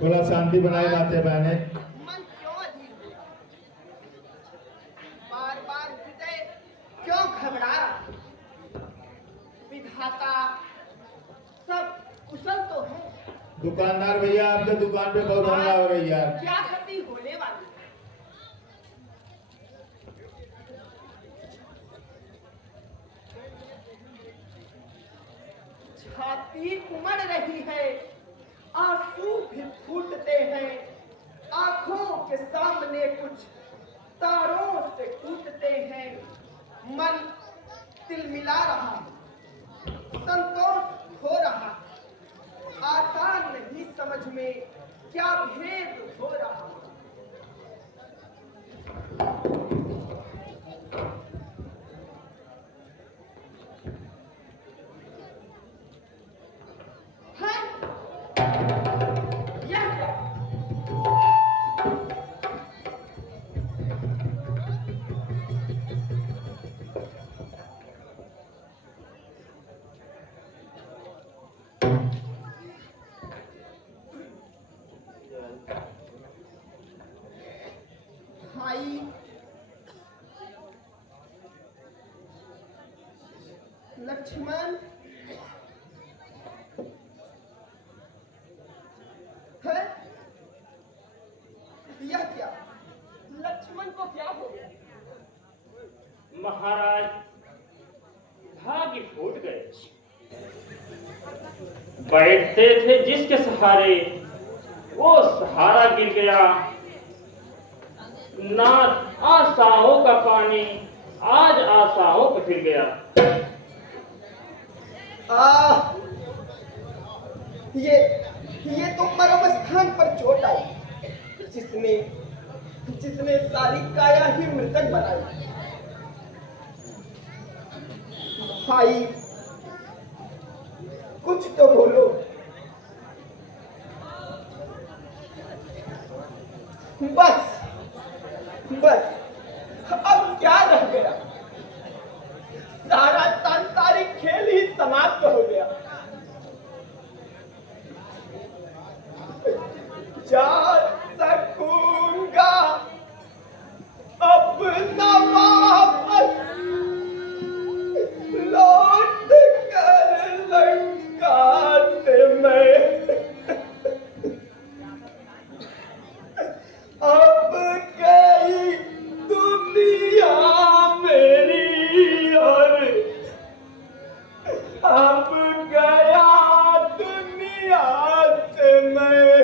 थोड़ा शांति बनाए माते बहने। मन क्यों अधीर हुआ? बार बार हृदय क्यों घबरा रहा? विधाता सब कुशल तो है। दुकानदार भैया आपके दुकान पे बहुत हल्ला हो रही है। क्या क्षति होने वाली? छाती उमड़ रही है, आंसू भी फूटते हैं, आंखों के सामने कुछ तारों से टूटते हैं। मन तिलमिला रहा है, संतोष हो रहा है, आता नहीं समझ में क्या भेद हो रहा है। यह क्या? भाई लक्ष्मण है? यह क्या? लक्ष्मण को क्या हो गया? महाराज भाग्य फूट गए। बैठते थे जिसके सहारे वो सहारा गिर गया। ना आशाओं का पानी आज आशाओं पे फिर गया। ये तो परम स्थान पर चोट आई, जिसने जिसने सारी काया ही मृतक बनाई। भाई कुछ तो बोलो। बस बस अब क्या रह गया? सारा सांसारिक खेल ही समाप्त हो गया। जा सकूंगा अपना वापस लौट कर लंका से मैं। अब गई दुनिया मेरी और अब गया दुनिया से मैं।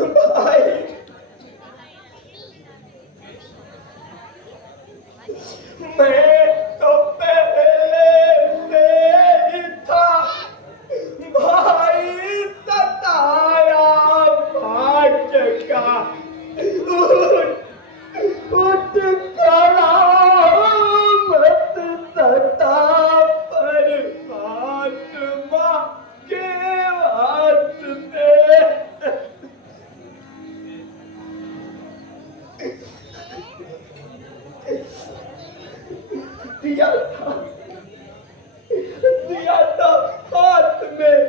भाई मैं तो पहले से ही था भाई सताया भाग्य का। उठ खड़ा मत सता परमात्मा के वास्ते। दिया था हाथ में,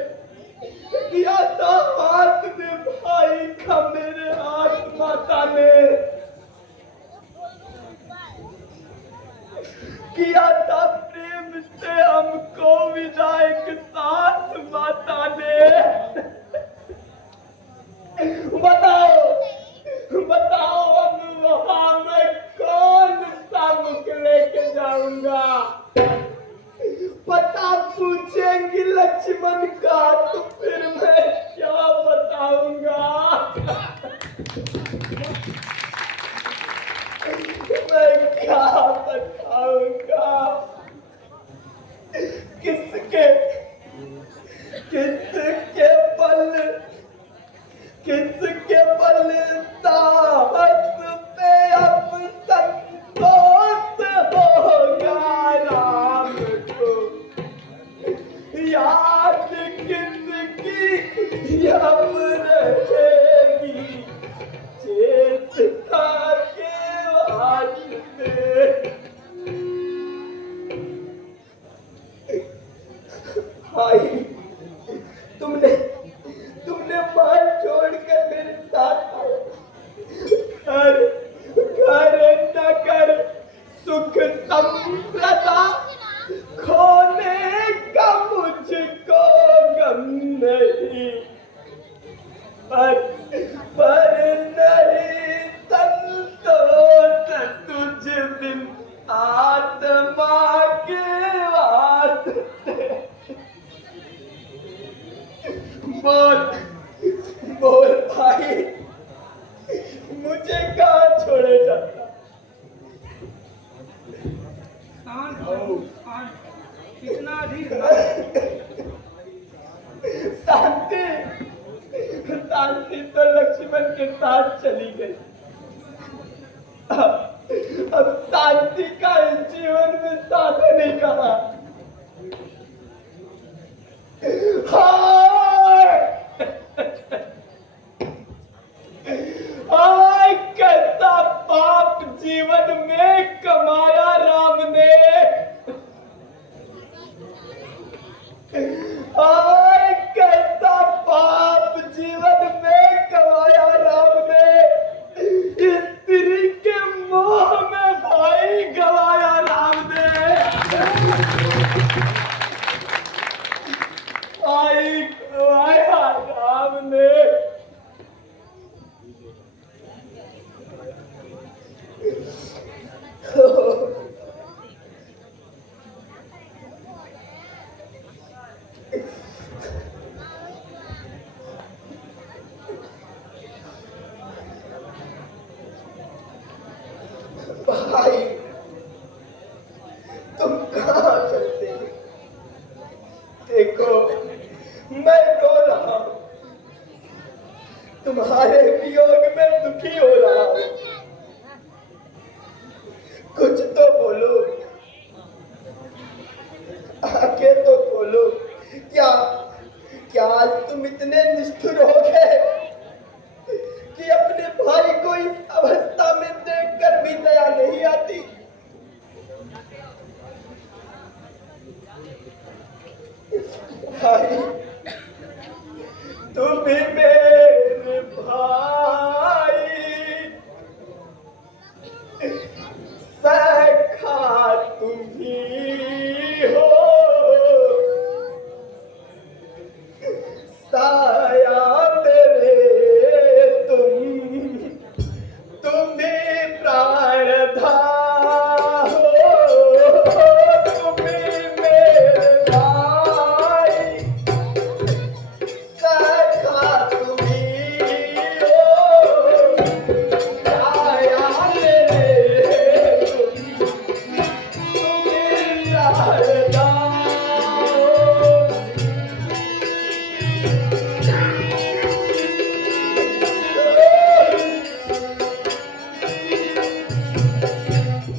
दिया था हाथ में भाई का मेरे हाथ माता ने। किया था प्रेम से हमको विदाई के साथ माता ने। बताओ बताओ अब वहां मैं कौन सा मुख लेके जाऊंगा? पता पूछेंगी लक्ष्मण का तो फिर मैं क्या बताऊंगा? मैं क्या बताऊंगा? किसके किसके बल साहस पे अब संतोष होगा राम को। याद किसकी अब रहेगी चेतना के वास्ते। पर नहीं संतोष तुझ बिन आत्मा के वास्ते। बोल बोल भाई, मुझे कहाँ छोड़े जाता? कितना भी शांति शांति तो लक्ष्मण के साथ चली गई। अब शांति का इस जीवन में साधन नहीं कहा। हाय कैसा पाप जीवन में कमाया राम ने। हाय कैसा पाप जीवन में कमाया राम ने। स्त्री के मोह में भाई गवाया राम ने। आई गवाया राम ने। भाई तुम कहाँ चलते हो? देखो मैं रो रहा हूं, तुम्हारे वियोग में दुखी हो रहा हूं। कुछ तो बोलो, आके तो बोलो। क्या क्या आज तुम इतने निष्ठुर हो गए कि अपने भाई को इस अवस्था में देखकर भी दया नहीं आती? भाई तुम भी मेरे भाई, सखा तुम ही हो, साया मेरे तुम ही प्राणधा हो। तुम ही मेरे भाई, सखा तुम ही हो, साया मेरे तुम ही प्राणधा हो।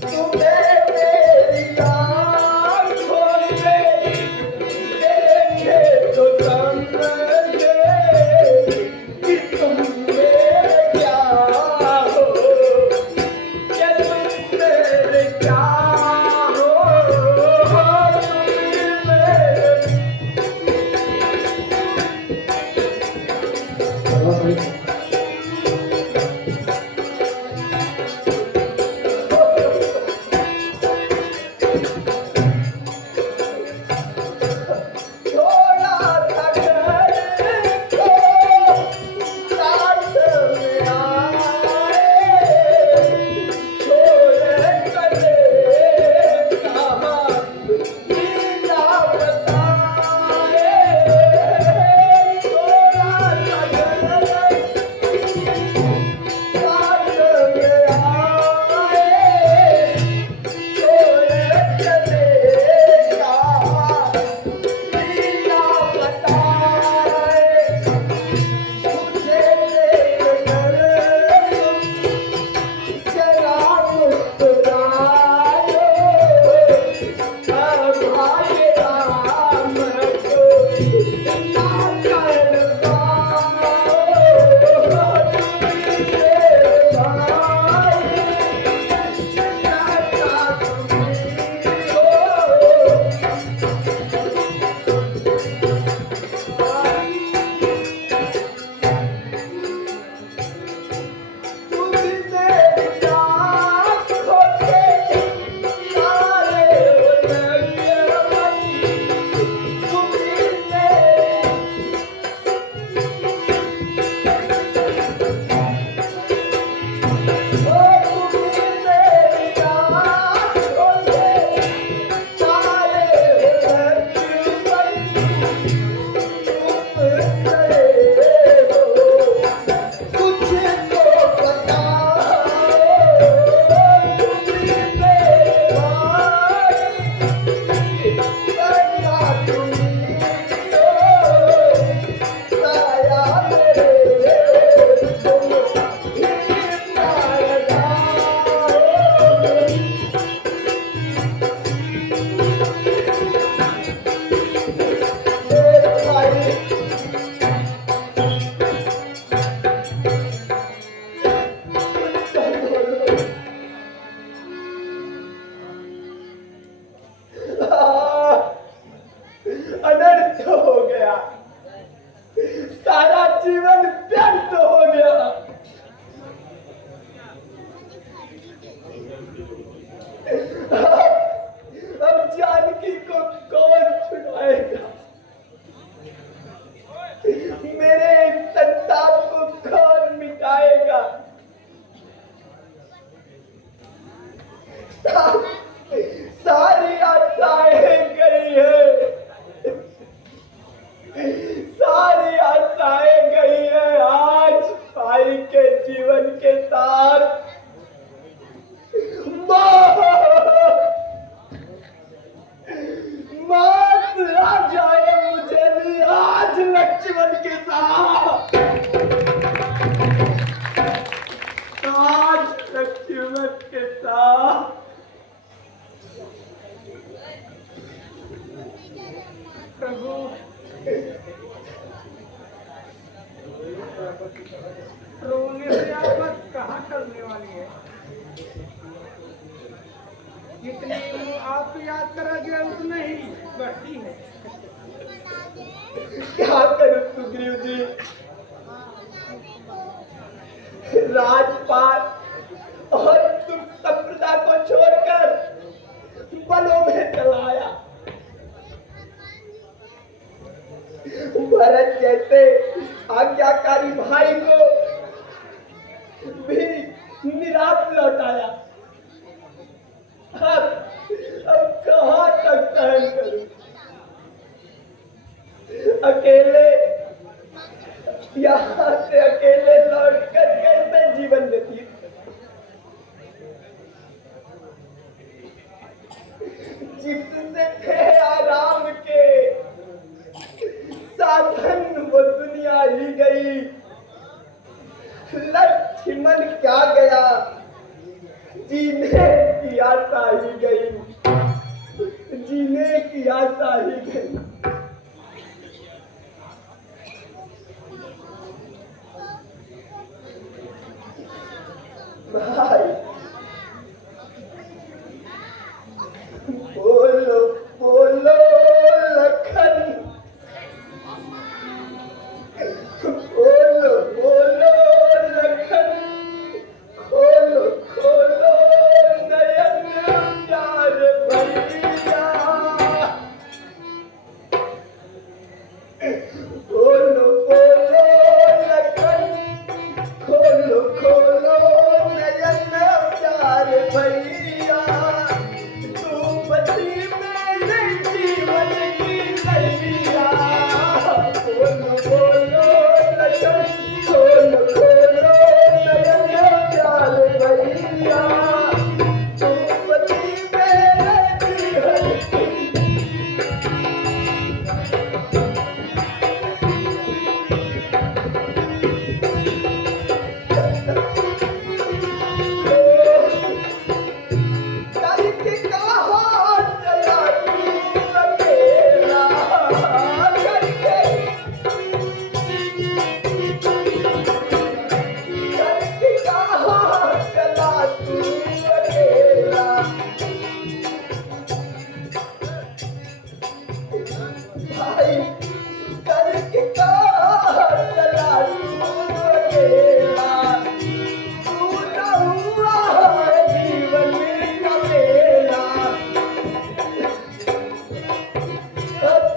तुम्हें मेरी आँखों में देखे तो समझे कि तुम मेरे क्या हो, कि तुम मेरे क्या हो, तुम मेरे। छोड़ा था घर को, साथ में आए, छोड़ करे कहाँ बिना बताए। छोड़ा था घर साथ मौत आ जाए मुझे भी आज लक्ष्मण के साथ, आज लक्ष्मण के साथ। प्रभु रोने से आफत कहाँ करने वाली है। जितनी वो आप याद करोगे उतना ही बढ़ती है। क्या करूं सुग्रीव जी, राजपाट और तुम संप्रदाय को छोड़कर वनों में चलाया। भरत जैसे आज्ञाकारी भाई को भी निराश लौटाया। अब कहाँ तक सहन करूं, अकेले यहाँ से अकेले लौटकर कैसे जीवन व्यतीत, जिससे थे आराम के साधन वो दुनिया ही गई। लक्ष्मण क्या गया, जीने की आशा ही गई, जीने की आशा ही गई। भाई बोलो बोलो लखन, बोलो बोलो लखन, खोलो खोलो नयन प्यार भैया, बोलो बोलो लखन, खोलो खोलो नयन प्यार भैया, तू बची मेरे जीवन की नैया। बोलो बोलो लखन, खोलो खोलो नयन प्यार भैया, तू बची मेरे जीवन की। करके कहाँ चला तू अकेला, करके कहाँ चला तू अकेला। भाई करके कहाँ चला तू अकेला, तू न हुआ है जीवन का मेला।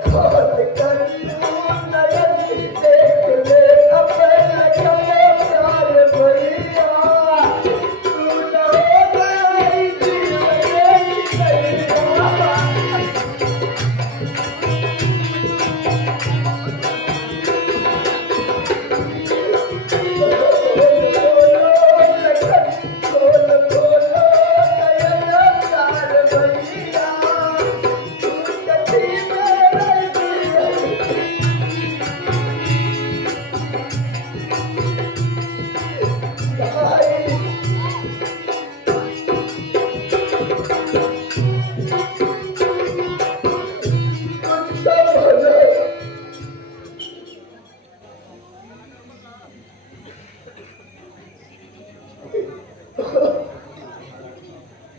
खोल कर तू नयन देख ले अपने प्यार भैया, तू न हो गई जीवन की नैया।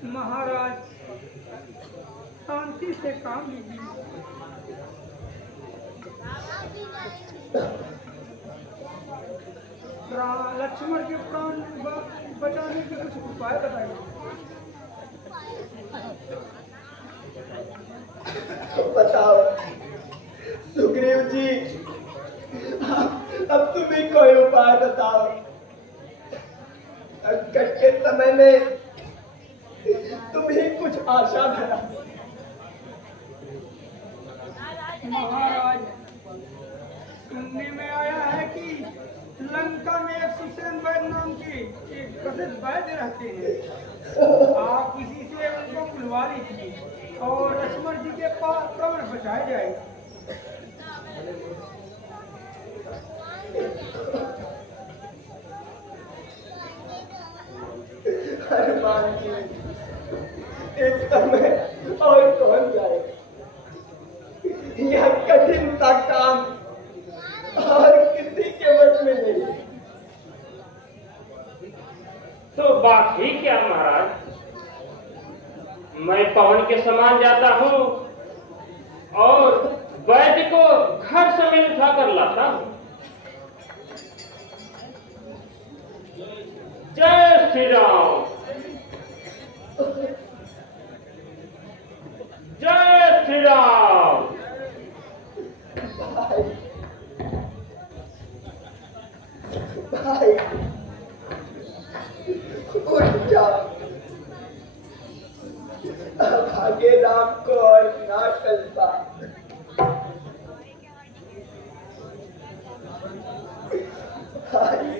महाराज शांति से काम लीजिए। लक्ष्मण के प्राण बचाने के कुछ उपाय बताइए। बताओ सुग्रीव जी, अब तुम ही कोई उपाय बताओ। संकट के समय में तुम ही कुछ आशा धरा। महाराज सुनने में आया है कि लंका में एक सुसेन वैद्य नाम की एक प्रसिद्ध वैद्य रहते हैं। आप इसी से उनको बुलवा लीजिए और लक्ष्मण जी के पास प्राण बचाए जाए। हनुमान जी, इस समय और कौन जाए? यह कठिन सा काम और किसी के वश में नहीं। तो बात ही क्या महाराज, मैं पवन के समान जाता हूँ और वैद्य को घर समेत उठा कर लाता हूँ। जय श्री राम, जय श्री राम। भाई, भाई, उठ जाओ। भागे राम को और ना कल्पा। भाई,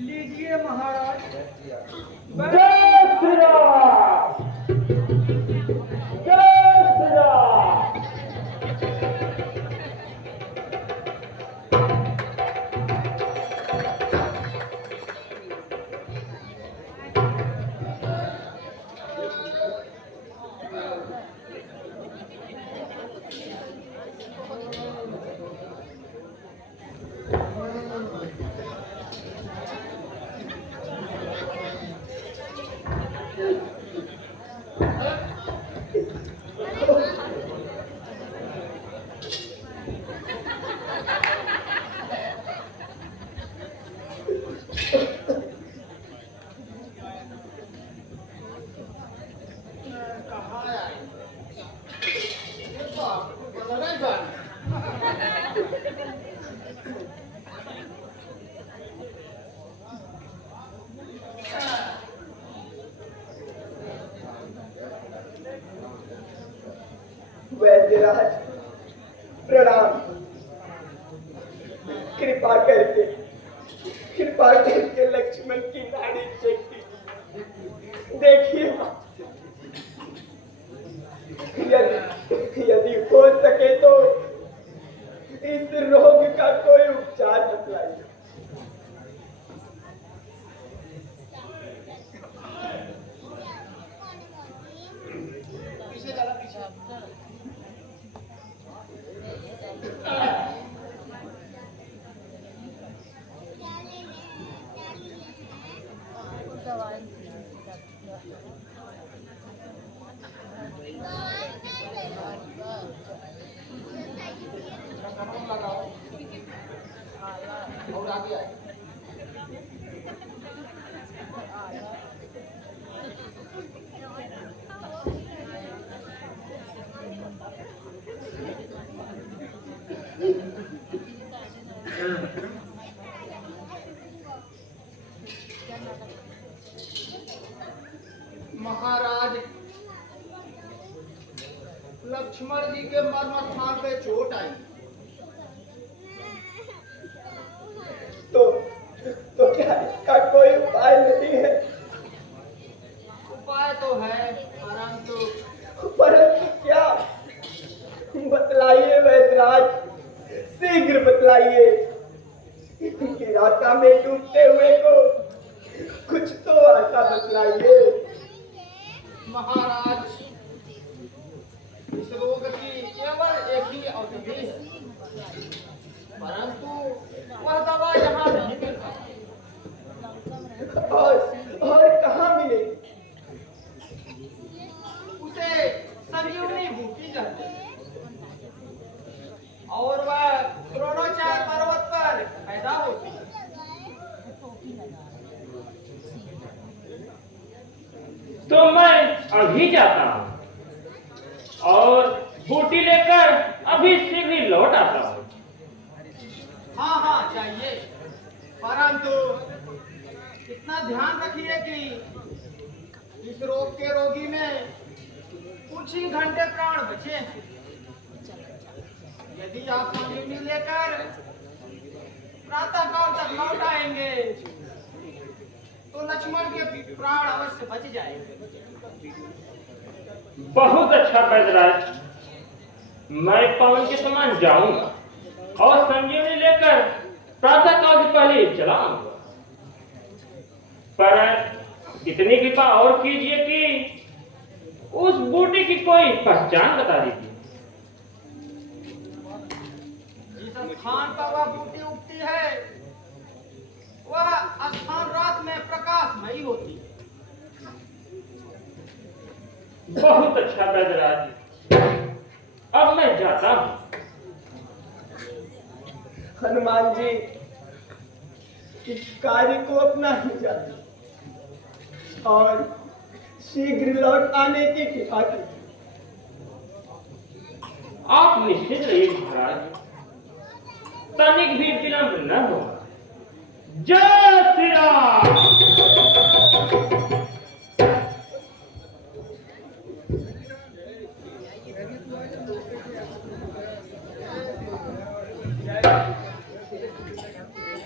लीजिए महाराज। जय श्री राम, जय श्री राम। वैद्यराज, प्रणाम। कृपा करके लक्ष्मण की नाड़ी चेक कीजिए। देखिए, यदि हो सके तो इस रोग का कोई उपचार बतलाइए। महाराज, लक्ष्मण जी के मर्म स्थान पे चोट आई। तो क्या इसका कोई उपाय नहीं है? उपाय तो है, परंतु क्या? बतलाइए वैद्यराज, शीघ्र बतलाइए। निराशा में डूबते हुए को कुछ तो आशा बतलाइए। महाराज, इस रोग की केवल एक ही औषधि है, परंतु वह दवा यहाँ नहीं मिल सकती। और कहाँ मिलेगी? उसे संजीवनी बूटी और वह द्रोणाचार्य पर्वत पर पैदा होती है। तो मैं अभी जाता हूँ और बूटी लेकर अभी शीघ्र ही लौट आता हूँ। हाँ हाँ चाहिए, परंतु इतना ध्यान रखिए कि इस रोग के रोगी में कुछ ही घंटे प्राण बचे हैं। यदि आप संजीवनी लेकर प्रातः काल तक लौट आएंगे तो लक्ष्मण के प्राण अवश्य बच जाएंगे। बहुत अच्छा पैदराज, मैं पवन के समान जाऊंगा और संजीवनी लेकर प्रातः काल से पहले ही चला आऊंगा। पर इतनी कृपा और कीजिए कि उस बूटी की कोई पहचान बता दीजिए। जिस स्थान पर वह बूटी उगती है वह स्थान रात में प्रकाशमयी होती है। बहुत अच्छा पैदराज, अब मैं जाता हूँ। हनुमान जी इस कार्य को अपना ही जाते और शीघ्र लौट आने की कृपा की। आप निश्चित रहिए महाराज, तनिक भी विलंब न होगा। जय श्री राम।